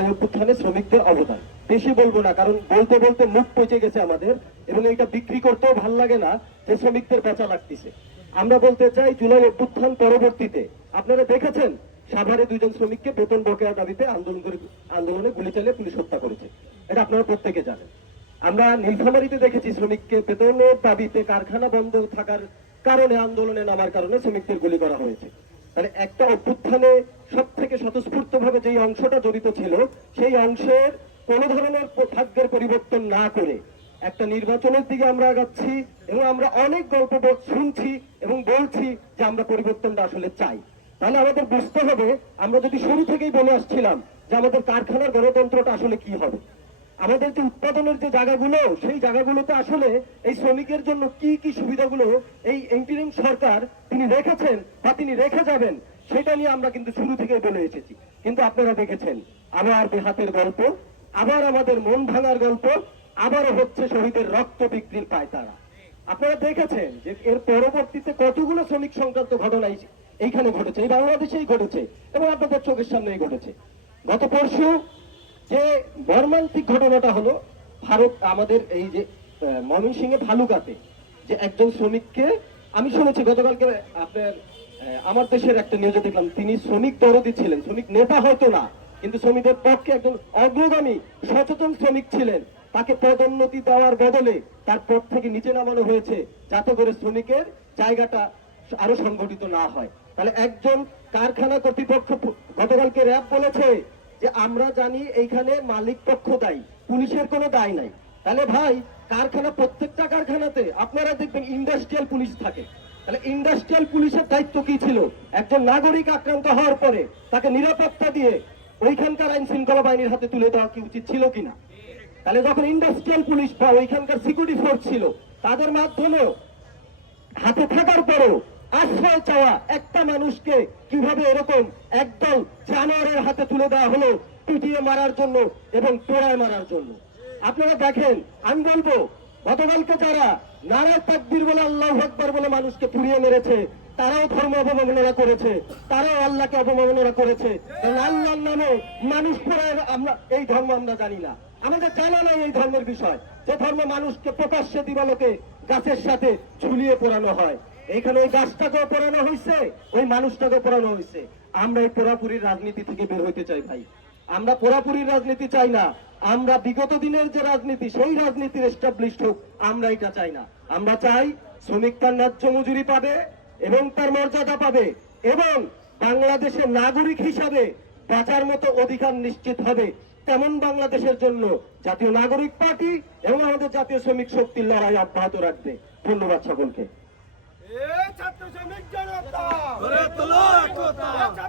অভ্যুত্থানে শ্রমিকদের অবদান। বলব না, কারণ বলতে বলতে মুখ পচে গেছে আমাদের এবং এটা বিক্রি করতেও ভালো লাগে না যে শ্রমিকদের বেচা লাগতেছে। আমরা বলতে চাই, জুলাই অভ্যুত্থান পরবর্তীতে, আপনারা দেখেছেন, সাভারে দুইজন শ্রমিককে বেতন বকেয়া দাবিতে আন্দোলন করে, আন্দোলনে গুলি চালিয়ে পুলিশ হত্যা করেছে। এটা আপনারা প্রত্যেকে জানেন। আমরা নীলফামারীতে দেখেছি, শ্রমিককে বেতনের দাবিতে কারখানা বন্ধ থাকার কারণে আন্দোলনে নামার কারণে শ্রমিকদের গুলি করা হয়েছে। তাহলে একটা অভ্যুত্থানে সব থেকে স্বতঃস্ফূর্ত ভাবে যেই অংশটা জড়িত ছিল, সেই অংশের কোনো ধরনের ভাগ্যের পরিবর্তন না করে একটা নির্বাচনের দিকে আমরা আগাচ্ছি এবং আমরা অনেক গল্প শুনছি এবং বলছি যে আমরা পরিবর্তনটা আসলে চাই। তাহলে আমাদের বুঝতে হবে, আমরা যদি শুরু থেকেই বলে আসছিলাম যে আমাদের কারখানার গণতন্ত্রটা আসলে কি হবে। আমাদের যে উৎপাদনের যে জায়গাগুলো, সেই জায়গাগুলোতে আসলে এই শ্রমিকের জন্য কি কি সুবিধাগুলো এই ইন্টারিম সরকার তিনি রেখেছেন বা তিনি রেখে যাবেন, সেটা নিয়ে আমরা কিন্তু শুরু থেকে বলে এসেছি। কিন্তু আপনারা দেখেছেন, আবার বেহাতের গল্প, আবার আমাদের মন ভাঙার গল্প, আবারও হচ্ছে শহীদের রক্ত বিক্রির পায়তারা। আপনারা দেখেছেন যে এর পরবর্তীতে কতগুলো শ্রমিক সংক্রান্ত ঘটনা এইখানে ঘটেছে, এই বাংলাদেশেই ঘটেছে, এবং আপনাদের চোখের সামনেই ঘটেছে। গত পরশু যে মর্মান্তিক ঘটনাটা হলো, ভারত আমাদের এই যে ময়মনসিংহে ভালুকাতে যে একজন শ্রমিককে, আমি শুনেছি, গতকালকে আপনার আমার দেশের একটা নিউজে দেখলাম, তিনি শ্রমিক দরদি ছিলেন। শ্রমিক নেতা হয়তো না, কিন্তু শ্রমিকদের পক্ষে একজন অগ্রগামী, সচেতন শ্রমিক ছিলেন। তাকে পদোন্নতি দেওয়ার বদলে তার পদ থেকে নিচে নামানো হয়েছে, যাতে করে শ্রমিকের জায়গাটা আরও সংগঠিত না হয়। তাহলে একজন কারখানা কর্তৃপক্ষ গতকালকে র্যাব বলেছে যে আমরা জানি এইখানে মালিক পক্ষ দায়ী, পুলিশের কোনো দায় নাই। তাহলে ভাই, কারখানা, প্রত্যেকটা কারখানাতে আপনারা দেখবেন ইন্ডাস্ট্রিয়াল পুলিশ থাকে। তাহলে ইন্ডাস্ট্রিয়াল পুলিশের দায়িত্ব কি ছিল? একজন নাগরিক আক্রান্ত হওয়ার পরে তাকে নিরাপত্তা দিয়ে ওইখানকার আইন শৃঙ্খলা বাহিনীর হাতে তুলে দেওয়া কি উচিত ছিল কিনা তাহলে যখন ইন্ডাস্ট্রিয়াল পুলিশ বা ওইখানকার সিকিউরিটি ফোর্স ছিল, তাদের মাধ্যমেও হাতে থাকার পরও আশ্রয় চাওয়া একটা মানুষকে কীভাবে এরকম একদল জানোয়ারের হাতে তুলে দেওয়া হলো, পিটিয়ে মারার জন্য এবং পোড়ায় মারার জন্য? আপনারা দেখেন, আমি বলব, গতকালকে যারা নারায় তাকবীর বলে আল্লাহ আকবর বলে মানুষকে পুড়িয়ে মেরেছে, তারাও ধর্ম অবমাননা করেছে, তারাও আল্লাহকে অবমাননা করেছে। আল্লাহর নামে মানুষ পোড়ায়, আমরা, এই ধর্ম আমরা জানি না। আমাদের জানা নাই এই ধর্মের বিষয়। যে ধর্ম মানুষকে প্রকাশ্যে দিবালোকে গাছের সাথে ঝুলিয়ে পোড়ানো হয়। এখানে ওই গাছটাকেও পোড়ানো হয়েছে ওই মানুষটাকেও পোড়ানো হয়েছে আমরা এই পোড়াপুরির রাজনীতি থেকে বের হইতে চাই ভাই। আমরা পোড়াপুরির রাজনীতি চাই না। আমরা বিগত দিনের যে রাজনীতি, সেই রাজনীতির এস্টাবলিশড হোক, আমরা এটা চাই না। আমরা চাই শ্রমিক তার ন্যায্য মজুরি পাবে এবং তার মর্যাদা পাবে এবং বাংলাদেশের নাগরিক হিসাবে বাঁচার মতো অধিকার নিশ্চিত হবে তেমন বাংলাদেশের জন্য জাতীয় নাগরিক পার্টি এবং আমাদের জাতীয় শ্রমিক শক্তির লড়াই অব্যাহত রাখবে। ধন্যবাদ সকলকে। এ ছাত্র শ্রমিক জনতা গড়ে তোলো একতা